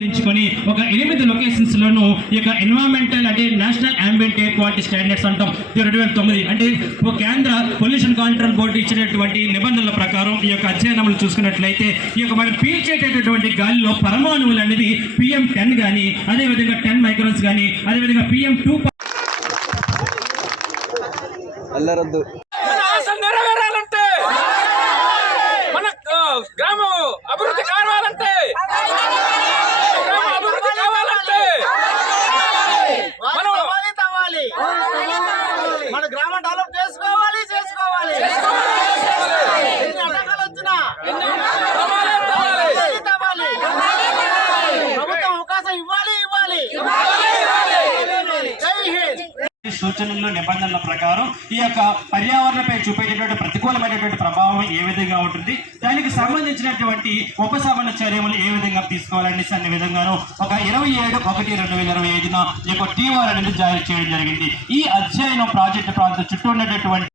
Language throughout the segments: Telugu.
ఒక 8 లొకేషన్స్ లోను ఈ యొక్క ఎన్విరాన్మెంటల్ అంటే national ambient air quality standards అంటాం 2009 అంటే కేంద్ర పొల్యూషన్ కంట్రోల్ బోర్డు ఇచ్చినటువంటి నిబంధనల ప్రకారం ఈ యొక్క అధ్యయనములు చూసుకున్నట్లయితే ఈ యొక్క మనం పీల్చేటటువంటి గాలిలో పరమాణువులు అనేది PM10 కానీ అదేవిధంగా 10 మైక్రాన్స్ కానీ అదేవిధంగా PM2 అల్లరద్దు నెరవేరాలంటే మన గ్రామం అభివృద్ధి కావాలంటే మన గ్రామం డెవలప్ చేసుకోవాలి ప్రభుత్వం అవకాశం ఇవ్వాలి సూచనలు నిబంధనల ప్రకారం ఈ యొక్క పర్యావరణంపై చూపేటటువంటి ప్రతికూలమైనటువంటి ప్రభావం ఏ విధంగా ఉంటుంది, దానికి సంబంధించినటువంటి ఉపశమన చర్యలు ఏ విధంగా తీసుకోవాలని అనే విధంగాను ఒక 27/1/2025 ఈ యొక్క టీఆర్ అనేది జారీ చేయడం జరిగింది. ఈ అధ్యయనం ప్రాజెక్టు ప్రాంతం చుట్టూ ఉన్నటువంటి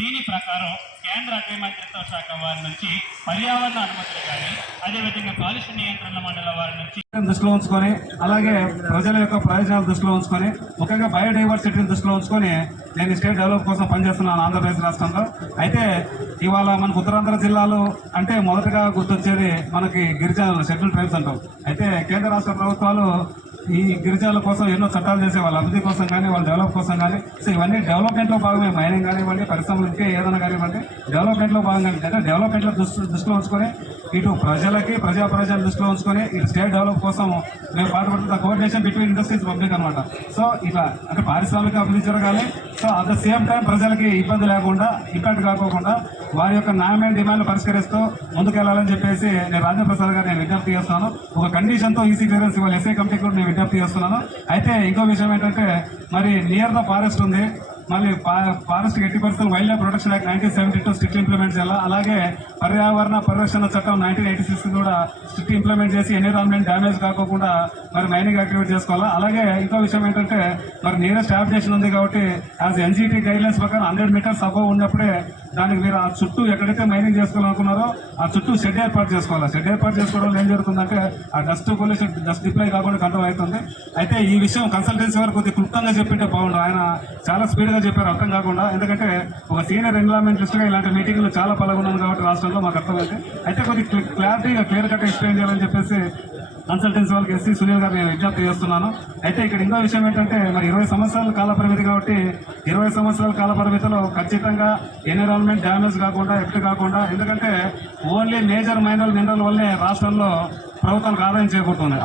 దీని ప్రకారం కేంద్ర అటవీ మంత్రిత్వ శాఖ వారి నుంచి పర్యావరణ అనుమతులు కానీ అదేవిధంగా కాలుష్య నియంత్రణ మండలి వారి నుంచి దృష్టిలో ఉంచుకొని అలాగే ప్రజల యొక్క ప్రయోజనాలు దృష్టిలో ఉంచుకొని ముఖ్యంగా బయోడైవర్సిటీని దృష్టిలో ఉంచుకొని నేను స్టేట్ డెవలప్ కోసం పనిచేస్తున్నాను ఆంధ్రప్రదేశ్ రాష్ట్రంలో. అయితే ఇవాళ మనకు ఉత్తరాంధ్ర జిల్లాలు అంటే మొదటగా గుర్తొచ్చేది మనకి గిరిజనులు, షెడ్యూల్ ట్రైబ్స్ అంటాం. అయితే కేంద్ర రాష్ట్ర ప్రభుత్వాలు ఈ గిరిజనుల కోసం ఎన్నో చట్టాలు చేసే వాళ్ళ అభివృద్ధి కోసం కానీ వాళ్ళ డెవలప్ కోసం కానీ సో ఇవన్నీ డెవలప్మెంట్లో భాగమే. మైనింగ్ కానివ్వండి, పరిశ్రమలు ఇంకే ఏదైనా కానివ్వండి డెవలప్మెంట్లో భాగంగా అంటే డెవలప్మెంట్లో దృష్టిలో ఉంచుకొని ఇటు ప్రజలకి ప్రజల దృష్టిలో ఉంచుకొని ఇటు స్టేట్ డెవలప్ కోసం మేము పాటుపడుతున్న కోఆర్డినేషన్ బిట్వీన్ ఇండస్ట్రీస్ పబ్లిక్ అనమాట. సో ఇట్లా అంటే పారిశ్రామిక అభివృద్ధి జరగాలి. So at the same time ప్రజలకి ఇబ్బంది లేకుండా ఇంపాక్ట్ కాకోకుండా వారి యొక్క న్యాయమైన డిమాండ్లు పరిష్కరిస్తూ ముందుకెళ్లాలని చెప్పేసి నేను రాజేంద్ర ప్రసాద్ గారు నేను విజ్ఞప్తి చేస్తున్నాను. ఒక కండిషన్తో ఈసీ క్లియరెన్స్ ఇవాళ ఎస్ఐ కమిటీకి కూడా నేను విజ్ఞప్తి చేస్తున్నాను. అయితే ఇంకో విషయం ఏంటంటే మరి నియర్ ద ఫారెస్ట్ ఉంది, మళ్ళీ forest 80% wild life protection act 1972 strict implement చేయాలి. అలాగే పర్యావరణ పరిరక్షణ చట్టం 1986 కూడా స్ట్రిక్ట్ ఇంప్లిమెంట్ చేసి ఎన్విరాన్మెంట్ డ్యామేజ్ కాకోకుండా మరి మైనింగ్ యాక్టివిటీ చేసుకోవాలా. అలాగే ఇంకో విషయం ఏంటంటే మరి నియరెస్ట్ హ్యాబిటేషన్ ఉంది కాబట్టి యాజ్ NGT గైడ్లైన్స్ ప్రకారం 100 మీటర్స్ అబవ్ ఉన్నప్పుడే దానికి మీరు ఆ చుట్టూ ఎక్కడైతే మైనింగ్ చేసుకోవాలనుకున్నారో ఆ చుట్టూ షెడ్ ఏర్పాటు చేసుకోవాలి. షెడ్ ఏర్పాటు చేసుకోవడం ఏం జరుగుతుందంటే ఆ డస్ట్ పొల్యూషన్ డస్ట్ డిప్లై కాకుండా కంట్రోల్ అవుతుంది. అయితే ఈ విషయం కన్సల్టెన్సీ వారు కొద్దిగా క్లుప్తంగా చెప్పింటే బాగుండు. ఆయన చాలా స్పీడ్గా చెప్పారు అర్థం కాకుండా. ఎందుకంటే ఒక సీనియర్ ఎన్విరాన్మెంటలిస్ట్గా ఇలాంటి మీటింగ్లు చాలా పాల్గొన్నాను కాబట్టి రాష్ట్రంలో మాకు అర్థమైంది. అయితే కొద్దిగా క్లారిటీగా క్లియర్ కట్ ఎక్స్ప్లెయిన్ చేయాలని చెప్పేసి కన్సల్టెన్సీ వాళ్ళకి ఎస్సీ సునీల్ గారు నేను విజ్ఞప్తి చేస్తున్నాను. అయితే ఇక్కడ ఇంకో విషయం ఏంటంటే మరి 20 సంవత్సరాల కాల పరిమితి కాబట్టి 20 సంవత్సరాల కాల పరిమితిలో ఖచ్చితంగా ఎన్విరాన్మెంట్ డ్యామేజ్ కాకుండా ఎఫెక్ట్ కాకుండా, ఎందుకంటే ఓన్లీ మేజర్ మైనర్ మినరల్ వల్లే రాష్ట్రంలో ప్రభుత్వానికి ఆదాయం చేకూరుతుంది.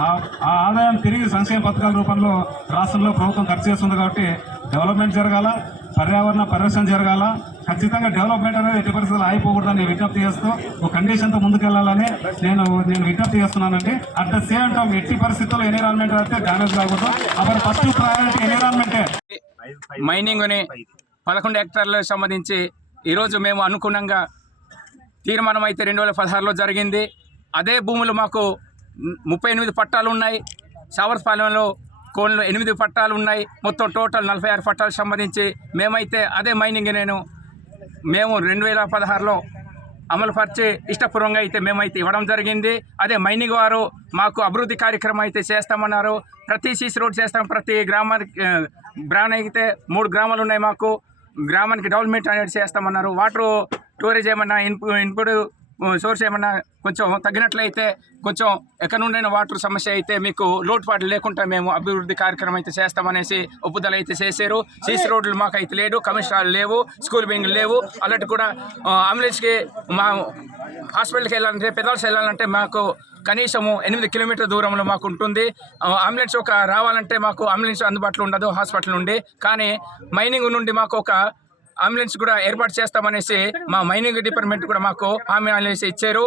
ఆ ఆదాయం తిరిగి సంక్షేమ పథకాల రూపంలో రాష్ట్రంలో ప్రభుత్వం ఖర్చు చేస్తుంది. కాబట్టి డెవలప్మెంట్ జరగాల, పర్యావరణ పరిరక్షణ జరగాల. ఖచ్చితంగా డెవలప్మెంట్ అనేది ఎట్టి పరిస్థితులు ఆగిపోకూడదని నేను విజ్ఞప్తి చేస్తూ ఒక కండిషన్తో ముందుకెళ్లాలని నేను విజ్ఞప్తి చేస్తున్నానండి. అట్ ద సేమ్ టైం ఎట్టి పరిస్థితుల్లో ఎన్విరాన్మెంట్ అయితే డ్యామేజ్ కాకూడదు. అప్పుడు ఫస్ట్ ప్రయారిటీ ఎన్విరాన్మెంటే. మైనింగ్ని 11 హెక్టార్లకు సంబంధించి ఈరోజు మేము అనుగుణంగా తీర్మానం అయితే 2016లో జరిగింది. అదే భూములు మాకు 38 పట్టాలు ఉన్నాయి. సావర్పాలెంలో కోన్లో 8 పట్టాలు ఉన్నాయి. మొత్తం టోటల్ 46 పట్టాలకు సంబంధించి మేమైతే అదే మైనింగ్ మేము 2016లో అమలుపరిచి ఇష్టపూర్వంగా అయితే మేమైతే ఇవ్వడం జరిగింది. అదే మైనింగ్ వారు మాకు అభివృద్ధి కార్యక్రమం అయితే చేస్తామన్నారు. ప్రతి సీసీ రోడ్ చేస్తాం. ప్రతి గ్రామానికి అయితే 3 గ్రామాలు ఉన్నాయి. మాకు గ్రామానికి డెవలప్మెంట్ అనేది చేస్తామన్నారు. వాటర్ స్టోరేజ్ ఏమన్నా ఇన్పుట్ సోర్స్ ఏమన్నా కొంచెం తగ్గినట్లయితే కొంచెం ఎక్కడ నుండైనా వాటర్ సమస్య అయితే మీకు లోటుపాట్లు లేకుండా మేము అభివృద్ధి కార్యక్రమం అయితే చేస్తామనేసి ఒప్పుదల అయితే చేశారు. సీసీ రోడ్లు మాకు అయితే లేదు, కమిషనర్లు లేవు, స్కూల్ బిల్డింగ్లు లేవు. అలాంటి కూడా అంబులెన్స్కి మా హాస్పిటల్కి వెళ్ళాలంటే పెద్దవాళ్ళకి వెళ్ళాలంటే మాకు కనీసము 8 కిలోమీటర్ల దూరంలో మాకు ఉంటుంది. అంబులెన్స్ రావాలంటే మాకు అంబులెన్స్ అందుబాటులో ఉండదు హాస్పిటల్ నుండి. కానీ మైనింగ్ నుండి మాకు ఒక అంబులెన్స్ కూడా ఏర్పాటు చేస్తామనేసి మా మైనింగ్ డిపార్ట్మెంట్ కూడా మాకు హామీ అనేసి ఇచ్చారు.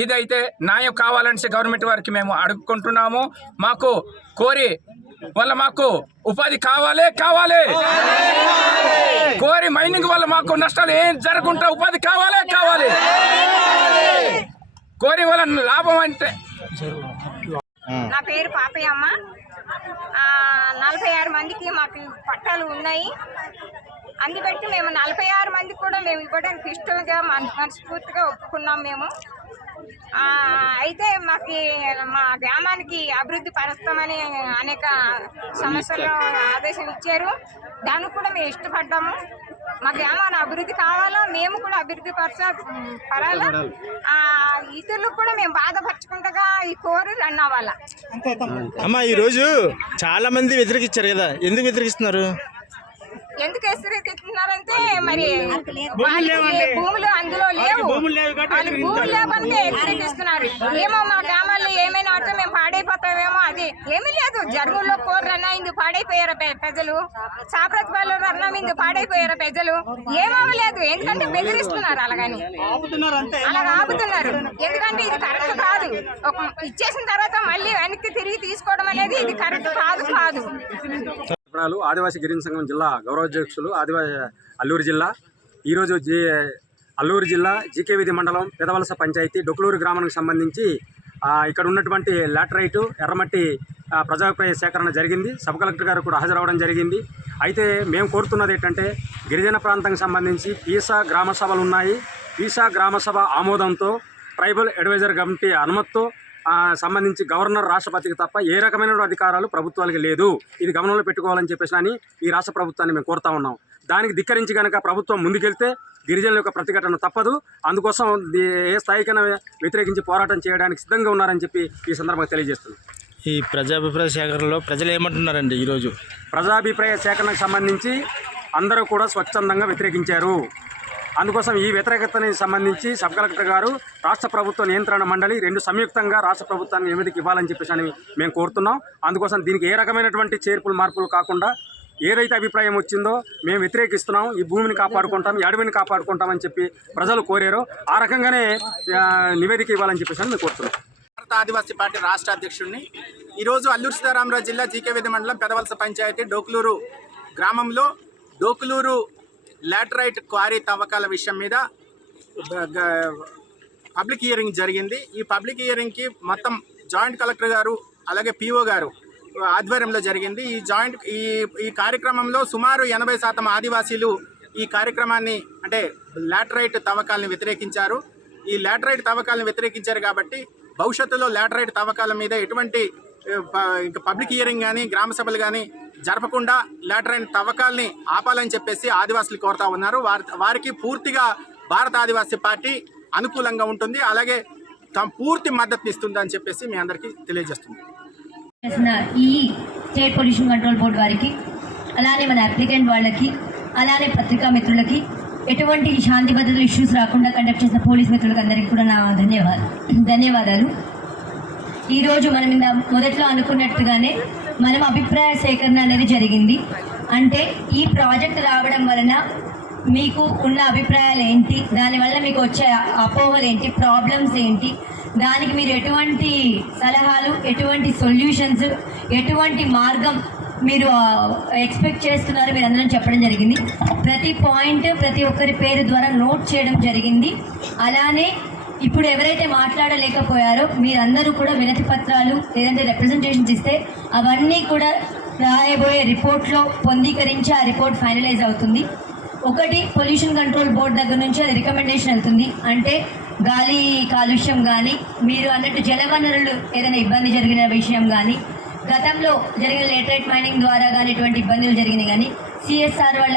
ఇదైతే న్యాయం కావాలనేసి గవర్నమెంట్ వారికి మేము అడుగుకుంటున్నాము. మాకు కోరి వల్ల మాకు ఉపాధి కావాలి. కోరి మైనింగ్ వల్ల మాకు నష్టాలు ఏం జరగకుండా ఉపాధి కావాలి. కోరి వల్ల లాభం అంటే నా పేరు పాపయ్యమ్మ. 46 మందికి మాకు పట్టాలు ఉన్నాయి. అందుబట్టి మేము 46 మందికి కూడా మేము ఇవ్వడానికి ఇష్టంగా మనస్ఫూర్తిగా ఒప్పుకున్నాం. మేము అయితే మా గ్రామానికి అభివృద్ధి పరుస్తామని అనేక సమస్యలు ఆదేశం ఇచ్చారు. దానికి కూడా మేము ఇష్టపడ్డాము. మా గ్రామాన్ని అభివృద్ధి కావాలో, మేము కూడా అభివృద్ధి పరాలా, ఇతరులకు కూడా మేము బాధపరచుకుంటగా ఈ కోరి రన్ అవ్వాలా. అమ్మా ఈరోజు చాలా మంది వ్యతిరేకించారు కదా, ఎందుకు వ్యతిరేకిస్తున్నారు? ఎందుకు వ్యతిరేకిస్తున్నారంటే మరి భూములు అందులో లేవు, వాళ్ళు భూములు లేకుంటే వ్యతిరేకిస్తున్నారు. ఏమో మా గ్రామాల్లో ఏమైనా అంటే మేము పాడైపోతామేమో, అది ఏమీ లేదు. జరుగుల్లో కోరు రన్ అయింది, పాడైపోయారు ప్రజలు. సాప్రతిపాలు రన్ అయింది, పాడైపోయారు ప్రజలు. ఏమవ్వలేదు, ఎందుకంటే బెదిరిస్తున్నారు. అలాగని అలాగ ఆపుతున్నారు. ఎందుకంటే ఇది కరెక్ట్ కాదు. ఇచ్చేసిన తర్వాత మళ్ళీ వెనక్కి తిరిగి తీసుకోవడం అనేది ఇది కరెక్ట్ కాదు. ఆదివాసీ గిరిజన సంఘం జిల్లా గౌరవాధ్యక్షులు అల్లూరు జిల్లా. ఈరోజు అల్లూరు జిల్లా జీకేవిధి మండలం పెదవలస పంచాయతీ డొక్లూరు గ్రామానికి సంబంధించి ఇక్కడ ఉన్నటువంటి లాటరైటు ఎర్రమట్టి ప్రజాభిప్రాయ సేకరణ జరిగింది. సబ్ కలెక్టర్ గారు కూడా హాజరవడం జరిగింది. అయితే మేము కోరుతున్నది ఏంటంటే గిరిజన ప్రాంతానికి సంబంధించి పీసా గ్రామ సభలు ఉన్నాయి. పీసా గ్రామ సభ ఆమోదంతో ట్రైబల్ అడ్వైజర్ కమిటీ అనుమతితో సంబంధించి గవర్నర్ రాష్ట్రపతికి తప్ప ఏ రకమైన అధికారాలు ప్రభుత్వాలకి లేదు. ఇది గమనంలో పెట్టుకోవాలని చెప్పేసి అని ఈ రాష్ట్ర ప్రభుత్వాన్ని మేము కోరుతా ఉన్నాం. దానికి ధిక్కరించి కనుక ప్రభుత్వం ముందుకెళ్తే గిరిజనుల యొక్క ప్రతిఘటన తప్పదు. అందుకోసం ఏ స్థాయికైనా వ్యతిరేకించి పోరాటం చేయడానికి సిద్ధంగా ఉన్నారని చెప్పి ఈ సందర్భంగా తెలియజేస్తున్నాం. ఈ ప్రజాభిప్రాయ సేకరణలో ప్రజలు ఏమంటున్నారండి? ఈరోజు ప్రజాభిప్రాయ సేకరణకు సంబంధించి అందరూ కూడా స్వచ్ఛందంగా వ్యతిరేకించారు. అందుకోసం ఈ వ్యతిరేకతని సంబంధించి సబ్ కలెక్టర్ గారు, రాష్ట్ర ప్రభుత్వ నియంత్రణ మండలి రెండు సంయుక్తంగా రాష్ట్ర ప్రభుత్వాన్ని నివేదిక ఇవ్వాలని చెప్పేసి అని మేము కోరుతున్నాం. అందుకోసం దీనికి ఏ రకమైనటువంటి చేర్పులు మార్పులు కాకుండా ఏదైతే అభిప్రాయం వచ్చిందో మేము వ్యతిరేకిస్తున్నాం, ఈ భూమిని కాపాడుకుంటాం, ఈ అడవిని కాపాడుకుంటామని చెప్పి ప్రజలు కోరారో ఆ రకంగానే నివేదిక ఇవ్వాలని చెప్పేసి అని మేము కోరుతున్నాం. భారత ఆదివాసీ పార్టీ రాష్ట్ర అధ్యక్షుడిని. ఈరోజు అల్లూరు సీతారామరాజు జిల్లా జీకేవిధి మండలం పెదవలస పంచాయతీ డోకులూరు గ్రామంలో డోకులూరు లాటరైట్ క్వారీ తవ్వకాల విషయం మీద పబ్లిక్ హియరింగ్ జరిగింది. ఈ పబ్లిక్ హియరింగ్కి మొత్తం జాయింట్ కలెక్టర్ గారు అలాగే పిఓ గారు ఆధ్వర్యంలో జరిగింది. ఈ కార్యక్రమంలో సుమారు 80% ఆదివాసీలు ఈ కార్యక్రమాన్ని అంటే లాటరైట్ తవ్వకాలను వ్యతిరేకించారు. ఈ లాటరైట్ తవ్వకాలను వ్యతిరేకించారు కాబట్టి భవిష్యత్తులో లాటరైట్ తవ్వకాల మీద ఎటువంటి పబ్లిక్ హియరింగ్ కానీ గ్రామ సభలు కానీ జరపకుండా లాటరైట్ తవ్వకాలని ఆపాలని చెప్పేసి ఆదివాసులు కోరుతా ఉన్నారు. వారికి పూర్తిగా భారత ఆదివాసీ పార్టీ అనుకూలంగా ఉంటుంది, అలాగే తమ పూర్తి మద్దతు ఇస్తుందని చెప్పేసి మీ అందరికీ తెలియజేస్తుంది. ఈ స్టేట్ పొల్యూషన్ కంట్రోల్ బోర్డు వారికి, అలానే మన అప్లికెంట్ వాళ్ళకి, అలానే పత్రికా మిత్రులకి, ఎటువంటి శాంతి భద్రతల ఇష్యూస్ రాకుండా కండక్ట్ చేసిన పోలీస్ మిత్రులకు అందరికీ కూడా నా ధన్యవాదాలు. ఈరోజు మనం మొదట్లో అనుకున్నట్టుగానే మనం అభిప్రాయ సేకరణ అనేది జరిగింది. అంటే ఈ ప్రాజెక్ట్ రావడం వలన మీకు ఉన్న అభిప్రాయాలు ఏంటి, దానివల్ల మీకు వచ్చే అపోహలు ఏంటి, ప్రాబ్లమ్స్ ఏంటి, దానికి మీరు ఎటువంటి సలహాలు, ఎటువంటి సొల్యూషన్స్, ఎటువంటి మార్గం మీరు ఎక్స్పెక్ట్ చేస్తున్నారు మీరు అందరం చెప్పడం జరిగింది. ప్రతి పాయింట్ ప్రతి ఒక్కరి పేరు ద్వారా నోట్ చేయడం జరిగింది. అలానే ఇప్పుడు ఎవరైతే మాట్లాడలేకపోయారో మీరందరూ కూడా వినతి పత్రాలు లేదంటే రిప్రజెంటేషన్స్ ఇస్తే అవన్నీ కూడా రాయబోయే రిపోర్ట్లో పొందీకరించి ఆ రిపోర్ట్ ఫైనలైజ్ అవుతుంది. ఒకటి పొల్యూషన్ కంట్రోల్ బోర్డు దగ్గర నుంచి అది రికమెండేషన్ వెళ్తుంది. అంటే గాలి కాలుష్యం కానీ, మీరు అన్నట్టు జలవనరులు ఏదైనా ఇబ్బంది జరిగిన విషయం కానీ, గతంలో జరిగిన లేటరైట్ మైనింగ్ ద్వారా కానీ ఎటువంటి ఇబ్బందులు జరిగినాయి కానీ, సిఎస్ఆర్ వాళ్ళ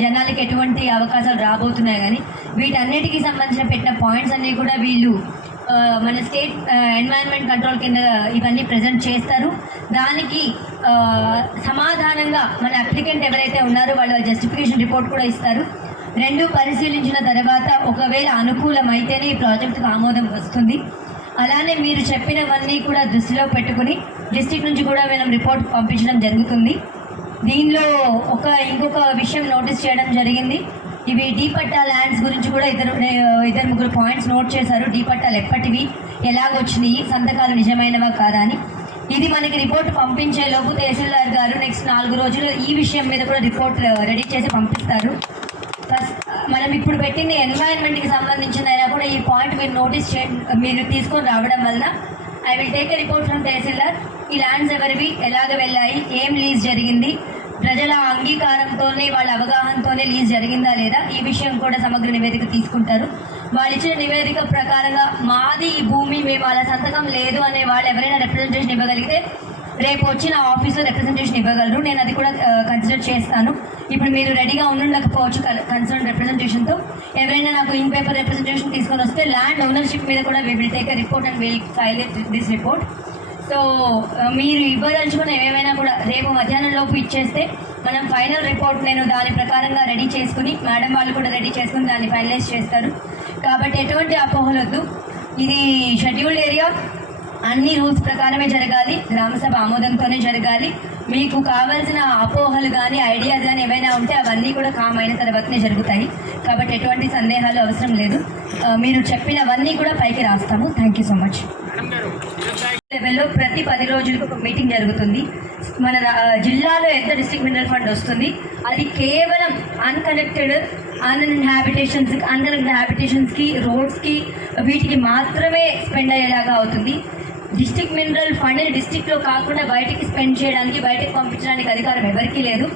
జనాలకి ఎటువంటి అవకాశాలు రాబోతున్నాయి కానీ, వీటన్నిటికీ సంబంధించిన పెట్టిన పాయింట్స్ అన్నీ కూడా వీళ్ళు మన స్టేట్ ఎన్వైరన్మెంట్ కంట్రోల్ కింద ఇవన్నీ ప్రజెంట్ చేస్తారు. దానికి సమాధానంగా మన అప్లికెంట్ ఎవరైతే ఉన్నారో వాళ్ళ జస్టిఫికేషన్ రిపోర్ట్ కూడా ఇస్తారు. రెండు పరిశీలించిన తర్వాత ఒకవేళ అనుకూలమైతేనే ఈ ప్రాజెక్టుకు ఆమోదం వస్తుంది. అలానే మీరు చెప్పినవన్నీ కూడా దృష్టిలో పెట్టుకుని డిస్ట్రిక్ట్ నుంచి కూడా మనం రిపోర్ట్ పంపించడం జరుగుతుంది. దీనిలో ఇంకొక విషయం నోటీస్ చేయడం జరిగింది. ఇవి డీ పట్టా ల్యాండ్స్ గురించి కూడా ఇద్దరు ముగ్గురు పాయింట్స్ నోట్ చేశారు. డీ పట్టాలు ఎప్పటివి, ఎలాగొచ్చినాయి, సంతకాలు నిజమైనవా కాదా అని. ఇది మనకి రిపోర్ట్ పంపించే లోపు తహసీల్దార్ గారు నెక్స్ట్ 4 రోజుల్లో ఈ విషయం మీద కూడా రిపోర్ట్ రెడీ చేసి పంపిస్తారు. మనం ఇప్పుడు పెట్టిన ఎన్వైరన్మెంట్కి సంబంధించిందైనా కూడా ఈ పాయింట్ మీరు తీసుకొని రావడం వల్ల I will take a report from tahsildar. ఈ ల్యాండ్స్ ఎవరివి, ఎలాగ వెళ్ళాయి, ఏం లీజ్ జరిగింది, ప్రజల అంగీకారంతోనే వాళ్ళ అవగాహనతోనే లీజ్ జరిగిందా లేదా, ఈ విషయం కూడా సమగ్ర నివేదిక తీసుకుంటారు. వాళ్ళు ఇచ్చిన నివేదిక ప్రకారంగా మాది ఈ భూమి, మేము అలా సంతకం లేదు అనే వాళ్ళు ఎవరైనా రిప్రజెంటేషన్ ఇవ్వగలిగితే రేపు వచ్చి నా ఆఫీస్లో రిప్రజెంటేషన్ ఇవ్వగలరు. నేను అది కూడా కన్సిడర్ చేస్తాను. ఇప్పుడు మీరు రెడీగా ఉండకపోవచ్చు కన్సర్న్ రిప్రజెంటేషన్తో. ఎవరైనా నాకు ఇన్ పేపర్ రిప్రజెంటేషన్ తీసుకొని వస్తే ల్యాండ్ ఓనర్షిప్ మీద కూడా we will take a report and will file this report. So మీరు ఇవ్వదలుచుకున్న ఏమైనా కూడా రేపు మధ్యాహ్నం లోపు ఇచ్చేస్తే మనం ఫైనల్ రిపోర్ట్ నేను దాని ప్రకారంగా రెడీ చేసుకుని, మేడం వాళ్ళు కూడా రెడీ చేసుకుని దాన్ని ఫైనలైజ్ చేస్తారు. కాబట్టి ఎటువంటి అపోహలొద్దు. ఇది షెడ్యూల్డ్ ఏరియా, అన్ని రూల్స్ ప్రకారమే జరగాలి, గ్రామసభ ఆమోదంతోనే జరగాలి. మీకు కావాల్సిన అపోహలు కానీ ఐడియాస్ కానీ ఏమైనా ఉంటే అవన్నీ కూడా కామ్ అయిన తర్వాతనే జరుగుతాయి. కాబట్టి ఎటువంటి సందేహాలు అవసరం లేదు. మీరు చెప్పినవన్నీ కూడా పైకి రాస్తాము. Thank you so much. లెవెల్లో ప్రతి 10 రోజులకు ఒక మీటింగ్ జరుగుతుంది. మన జిల్లాలో ఎంత డిస్ట్రిక్ట్ మినరల్ ఫండ్ వస్తుంది, అది కేవలం అన్కనెక్టెడ్ హ్యాబిటేషన్స్కి, రోడ్స్కి, వీటికి మాత్రమే స్పెండ్ అయ్యేలాగా అవుతుంది. డిస్ట్రిక్ట్ మినరల్ ఫండ్ని డిస్ట్రిక్ట్లో కాకుండా బయటికి స్పెండ్ చేయడానికి, బయటకు పంపించడానికి అధికారం ఎవరికీ లేదు.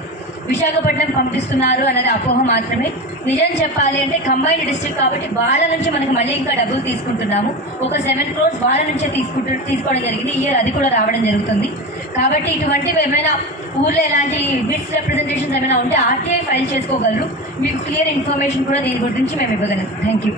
విశాఖపట్నం పంపిస్తున్నారు అన్నది అపోహ మాత్రమే. నిజం చెప్పాలి అంటే కంబైన్డ్ డిస్ట్రిక్ట్ కాబట్టి వాళ్ళ నుంచి మనకు మళ్ళీ ఇంకా డబ్బులు తీసుకుంటున్నాము. ఒక 7 crores వాళ్ళ నుంచే తీసుకోవడం జరిగింది. ఇయర్ అది కూడా రావడం జరుగుతుంది. కాబట్టి ఇటువంటివి ఏమైనా ఊర్లో ఎలాంటి మిస్ రిప్రజెంటేషన్స్ ఏమైనా ఉంటే ఆర్టీఐ ఫైల్ చేసుకోగలరు. మీకు క్లియర్ ఇన్ఫర్మేషన్ కూడా దీని గురించి మేము ఇవ్వగలం. Thank you.